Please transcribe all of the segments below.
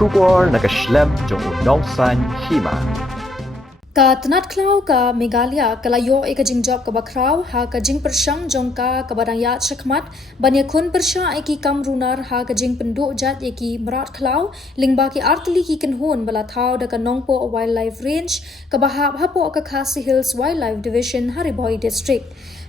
Shubor nakaslem jong Nongkhaïi Hima. Ka tenat klau ka Megalia kalayo ekajing job ka bakrau ha kajing persang jongka ka barangya chakmat banya kun persha eki kamrunar ha kajing penduk jat eki Mrad klau lingba ki artli ki kenhon bala thau da ka Nongpo Wildlife Range ka bahap hapo ka Khasi Hills Wildlife Division Hariboy District.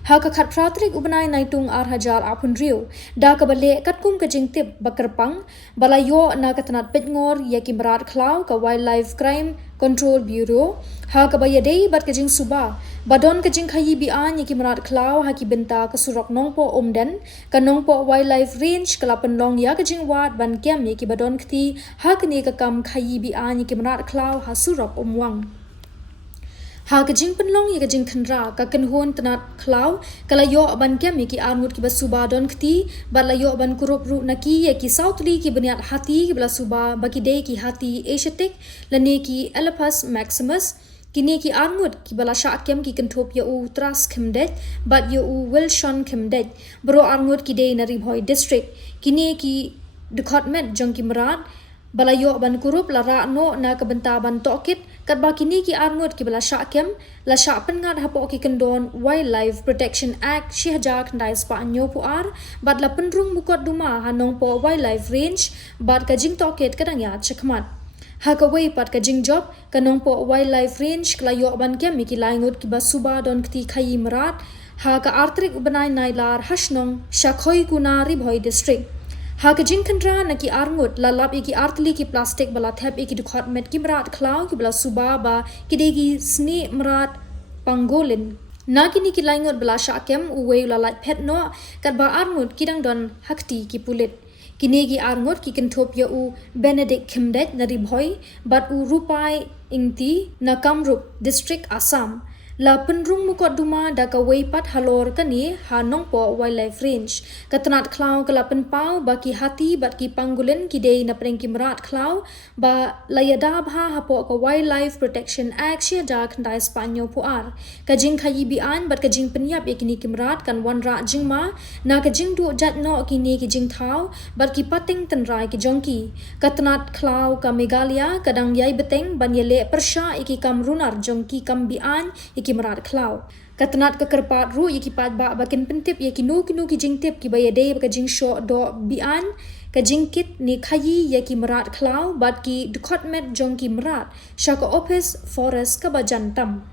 Ha ka khat pratrik ubanai naitung hajar apun riu da ka bale katkum ka jingtip bakarpang balayo na ka tanat petngor yaki Mrad klau ka Wildlife Crime Control Bureau ha ka bayadei bat ka jing suba badon ka jing khayi Be-Aiñ yaki Mrad klau ha ki benta ka surok Nongpo omden ka Nongpo Wildlife Range kala penlong ya ka jing wat ban kem yaki badon kti ha ka ni ka kam khayi Be-Aiñ yaki Mrad klau ha surok omwang. Ha kajing penlong ya kajing khandra ka kenhon tenat klau kala yo ban kem ki armut ki basuba don kti bala yo ban Kurup ru naki ya ki southly ki Bniat Hati ki bala suba baki dei ki Hati Asiatic lane ki Elephas Maximus kini ki armut ki bala Shah kem ki kenthop ya u tras khemdet bat ya u Wilson khemdet bro armut ki dei Hariboy District kini ki department jong ki Mrad bala yo ban Kurup la ra no na ka benta ban tokit kat ba kini ki arngot ki bala Shah kem la Shah pengat hapo ki kendon Wildlife Protection Act Shah kandai spa anyo puar bat la penrung bukot duma ha Nongpo Wildlife Range bat ka jing tokit kadang ya chakmat ha ka wei pat ka jing job ka Nongpo Wildlife Range kla yo ban kem ki laingot ki basuba don kti khayi Mrad ha ka artrik ubanai nailar hasnong shakhoi kuna Hariboy District. Ha ka jing khandra na ki arngut lalap ki artli ki plastic bala thep ki dukhot met ki Mrad klau ki bala suba ba ki degi Snieh Mrad Pangolin na ki ni ki laingot bala Shah kem uwe lalat pet no kat ba arngut ki dang don Hati ki pulit kini ki arngut ki kenthop ya u Benedict khemdet na Hariboy bat u rupai ingti na Kurup District Assam la penrung mukot duma da ka wei pat halor kani ha Nongpo Wildlife Range katanat klau kala penpau baki Hati bat ki Pangolin ki dei na preng ki Mrad klau ba layada bha hapo ka Wildlife Protection Act Shah kandai Spanyo puar ka jing khayi Be-Aiñ bat ka jing penyap ekini ki Mrad kan wan ra jing ma na ka jing du jat no kini ki jing thau bat ki pating tenrai ki jongki katanat klau ka Megalia kadang yai beteng ban yele persha iki kam runar jongki kam Be-Aiñ iki Mrad klau katanat ka kerpat ru iki pat ba bakin pentip yaki nu ki jingtip ki bayade ka jing sho do Be-Aiñ ka jingkit ni khayi yaki Mrad klau bat ki dukot met jongki Mrad shaka office forest ka bajantam.